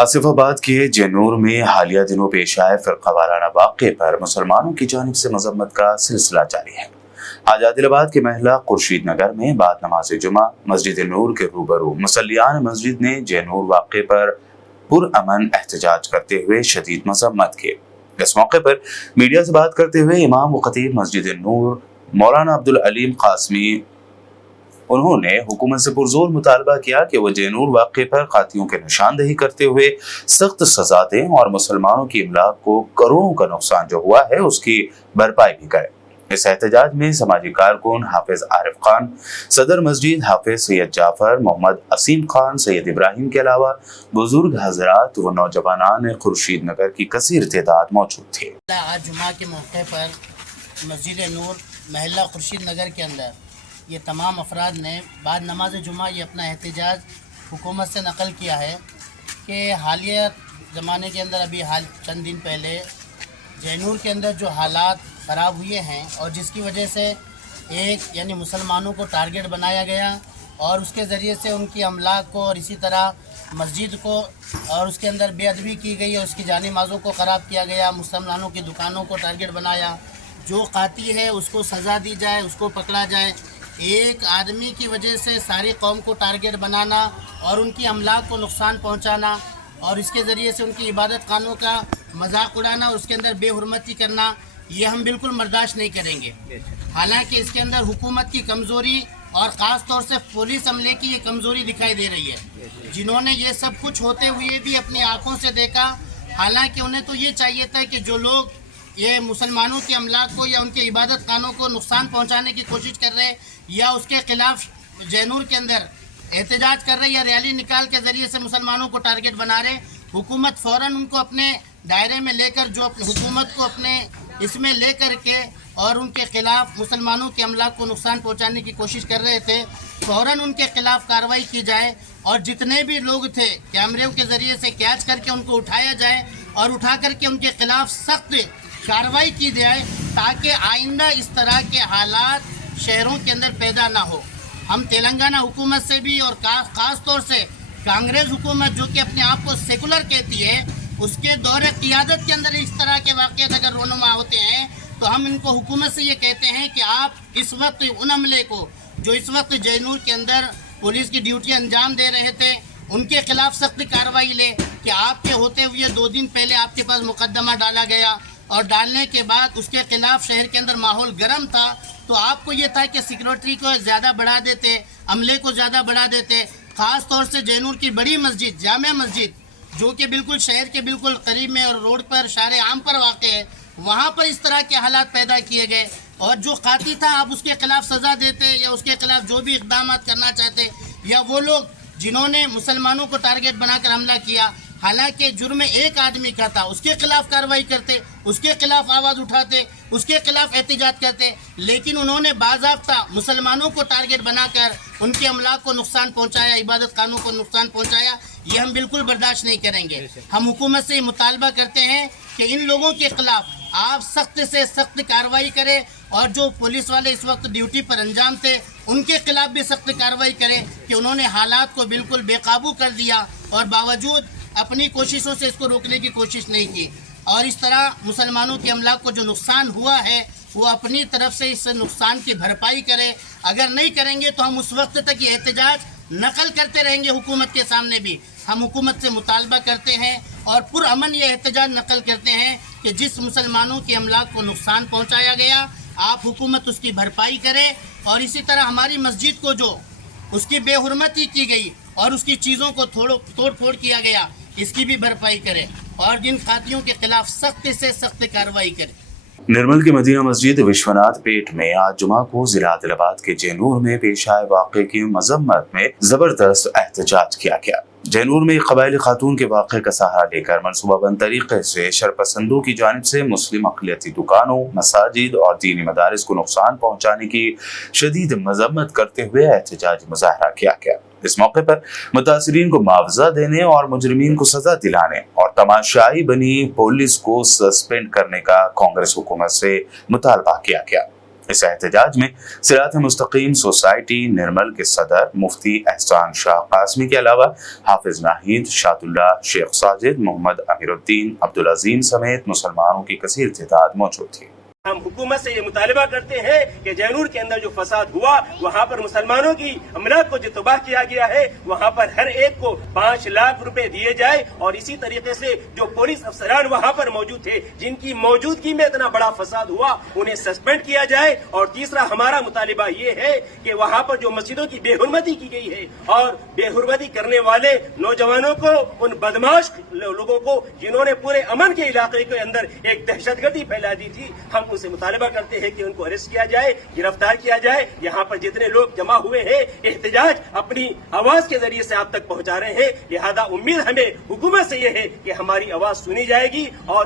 آصف آباد کے جینور میں حالیہ دنوں پیش آئے فرقہ وارانہ واقعے پر مسلمانوں کی جانب سے مذمت کا سلسلہ جاری ہے۔ آج عادل آباد کے محلہ خورشید نگر میں بعد نماز جمعہ مسجد نور کے روبرو مصلیان مسجد نے جینور واقعے پر پرامن احتجاج کرتے ہوئے شدید مذمت کی۔ اس موقع پر میڈیا سے بات کرتے ہوئے امام و خطیب مسجد نور مولانا عبدالعلیم قاسمی انہوں نے حکومت سے پرزور مطالبہ کیا کہ وہ جینور واقعے پر قاتلوں کی نشاندہی کرتے ہوئے سخت سزا دیں اور مسلمانوں کی املاک کو کروڑوں کا نقصان جو ہوا ہے اس کی بھرپائی بھی کریں۔ اس احتجاج میں سماجی کارکن حافظ عارف خان، صدر مسجد حافظ سید جعفر، محمد عصیم خان، سید ابراہیم کے علاوہ بزرگ حضرات و نوجوانان خورشید نگر کی کثیر تعداد موجود تھی۔ آج جمعہ کے موقع پر مسجد نور محلہ خورشید نگر کے اندر یہ تمام افراد نے بعد نماز جمعہ یہ اپنا احتجاج حکومت سے نقل کیا ہے کہ حالیہ زمانے کے اندر ابھی چند دن پہلے جینور کے اندر جو حالات خراب ہوئے ہیں اور جس کی وجہ سے یعنی مسلمانوں کو ٹارگٹ بنایا گیا اور اس کے ذریعے سے ان کی املاک کو اور اسی طرح مسجد کو اور اس کے اندر بے ادبی کی گئی اور اس کی جانی مازوں کو خراب کیا گیا، مسلمانوں کی دکانوں کو ٹارگٹ بنایا۔ جو قاطی ہے اس کو سزا دی جائے، اس کو پکڑا جائے۔ ایک آدمی کی وجہ سے ساری قوم کو ٹارگٹ بنانا اور ان کی املاک کو نقصان پہنچانا اور اس کے ذریعے سے ان کی عبادت خانوں کا مذاق اڑانا اور اس کے اندر بے حرمتی کرنا، یہ ہم بالکل برداشت نہیں کریں گے۔ حالانکہ اس کے اندر حکومت کی کمزوری اور خاص طور سے پولیس عملے کی یہ کمزوری دکھائی دے رہی ہے، جنہوں نے یہ سب کچھ ہوتے ہوئے بھی اپنی آنکھوں سے دیکھا۔ حالانکہ انہیں تو یہ چاہیے تھا کہ جو لوگ یہ مسلمانوں کے املاک کو یا ان کے عبادت خانوں کو نقصان پہنچانے کی کوشش کر رہے یا اس کے خلاف جینور کے اندر احتجاج کر رہے یا ریلی نکال کے ذریعے سے مسلمانوں کو ٹارگٹ بنا رہے، حکومت فوراً ان کو اپنے دائرے میں لے کر جو حکومت کو اپنے اس میں لے کر کے اور ان کے خلاف مسلمانوں کے املاک کو نقصان پہنچانے کی کوشش کر رہے تھے، فوراً ان کے خلاف کارروائی کی جائے اور جتنے بھی لوگ تھے کیمروں کے ذریعے سے کیچ کر کے ان کو اٹھایا جائے اور اٹھا کر کے ان کے خلاف سخت کارروائی کی جائے تاکہ آئندہ اس طرح کے حالات شہروں کے اندر پیدا نہ ہو۔ ہم تلنگانہ حکومت سے بھی اور خاص طور سے کانگریس حکومت جو کہ اپنے آپ کو سیکولر کہتی ہے، اس کے دور قیادت کے اندر اس طرح کے واقعات اگر رونما ہوتے ہیں تو ہم ان کو حکومت سے یہ کہتے ہیں کہ آپ اس وقت ان عملے کو جو اس وقت جینور کے اندر پولیس کی ڈیوٹی انجام دے رہے تھے ان کے خلاف سخت کارروائی لے کہ آپ کے ہوتے ہوئے 2 دن پہلے آپ کے پاس مقدمہ ڈالا گیا اور ڈالنے کے بعد اس کے خلاف شہر کے اندر ماحول گرم تھا تو آپ کو یہ تھا کہ سیکورٹی کو زیادہ بڑھا دیتے، عملے کو زیادہ بڑھا دیتے۔ خاص طور سے جینور کی بڑی مسجد جامع مسجد جو کہ بالکل شہر کے بالکل قریب میں اور روڈ پر شارع عام پر واقع ہے، وہاں پر اس طرح کے حالات پیدا کیے گئے اور جو قاطی تھا آپ اس کے خلاف سزا دیتے یا اس کے خلاف جو بھی اقدامات کرنا چاہتے یا وہ لوگ جنہوں نے مسلمانوں کو ٹارگٹ بنا کر حملہ کیا، حالانکہ جرم ایک آدمی کا تھا، اس کے خلاف کارروائی کرتے، اس کے خلاف آواز اٹھاتے، اس کے خلاف احتجاج کرتے، لیکن انہوں نے باضابطہ مسلمانوں کو ٹارگٹ بنا کر ان کے املاک کو نقصان پہنچایا، عبادت خانوں کو نقصان پہنچایا، یہ ہم بالکل برداشت نہیں کریں گے۔ ہم حکومت سے مطالبہ کرتے ہیں کہ ان لوگوں کے خلاف آپ سخت سے سخت کارروائی کریں اور جو پولیس والے اس وقت ڈیوٹی پر انجام تھے ان کے خلاف بھی سخت کارروائی کریں کہ انہوں نے حالات کو بالکل بے قابو کر دیا اور باوجود اپنی کوششوں سے اس کو روکنے کی کوشش نہیں کی اور اس طرح مسلمانوں کے املاک کو جو نقصان ہوا ہے وہ اپنی طرف سے اس نقصان کی بھرپائی کرے۔ اگر نہیں کریں گے تو ہم اس وقت تک یہ احتجاج نقل کرتے رہیں گے۔ حکومت کے سامنے بھی ہم حکومت سے مطالبہ کرتے ہیں اور پرامن یہ احتجاج نقل کرتے ہیں کہ جس مسلمانوں کے املاک کو نقصان پہنچایا گیا آپ حکومت اس کی بھرپائی کرے اور اسی طرح ہماری مسجد کو جو اس کی بے حرمتی کی گئی اور اس کی چیزوں کو توڑ پھوڑ کیا گیا اس کی بھی بھرپائی کرے اور جن قاتلوں کے خلاف سخت سے سخت کارروائی کرے۔ نرمل کی مدینہ مسجد وشوناتھ پیٹ میں آج جمعہ کو ضلع عادل آباد کے جینور میں پیش آئے واقعے کی مذمت میں زبردست احتجاج کیا گیا۔ جینور میں ایک قبائلی خاتون کے واقعے کا سہارا لے کر منصوبہ بند طریقے سے شرپسندوں کی جانب سے مسلم اقلیتی دکانوں، مساجد اور دینی مدارس کو نقصان پہنچانے کی شدید مذمت کرتے ہوئے احتجاجی مظاہرہ کیا گیا۔ اس موقع پر متاثرین کو معاوضہ دینے اور مجرمین کو سزا دلانے اور تماشائی بنی پولیس کو سسپینڈ کرنے کا کانگریس حکومت سے مطالبہ کیا گیا۔ اس احتجاج میں صراط مستقیم سوسائٹی نرمل کے صدر مفتی احسان شاہ قاسمی کے علاوہ حافظ ناہید، شاد اللہ، شیخ ساجد، محمد امیر الدین، عبدالعظیم سمیت مسلمانوں کی کثیر تعداد موجود تھی۔ ہم حکومت سے یہ مطالبہ کرتے ہیں کہ جینور کے اندر جو فساد ہوا وہاں پر مسلمانوں کی املاک کو جو تباہ کیا گیا ہے وہاں پر ہر ایک کو 5 لاکھ روپے دیے جائے، اور اسی طریقے سے جو پولیس افسران وہاں پر موجود تھے جن کی موجودگی میں اتنا بڑا فساد ہوا انہیں سسپینڈ کیا جائے۔ اور تیسرا ہمارا مطالبہ یہ ہے کہ وہاں پر جو مسجدوں کی بے حرمتی کی گئی ہے اور بے حرمتی کرنے والے نوجوانوں کو، ان بدماش لوگوں کو جنہوں نے پورے امن کے علاقے کے اندر ایک دہشت گردی پھیلا دی تھی، ہم ان سے مطالبہ کرتے ہیں کہ ان کو اریسٹ کیا جائے، گرفتار کیا جائے۔ یہاں پر جتنے لوگ جمع ہوئے ہیں احتجاج اپنی آواز کے ذریعے سے آپ تک پہنچا رہے ہیں، لہذا امید ہمیں حکومت سے یہ ہے کہ ہماری آواز سنی جائے گی اور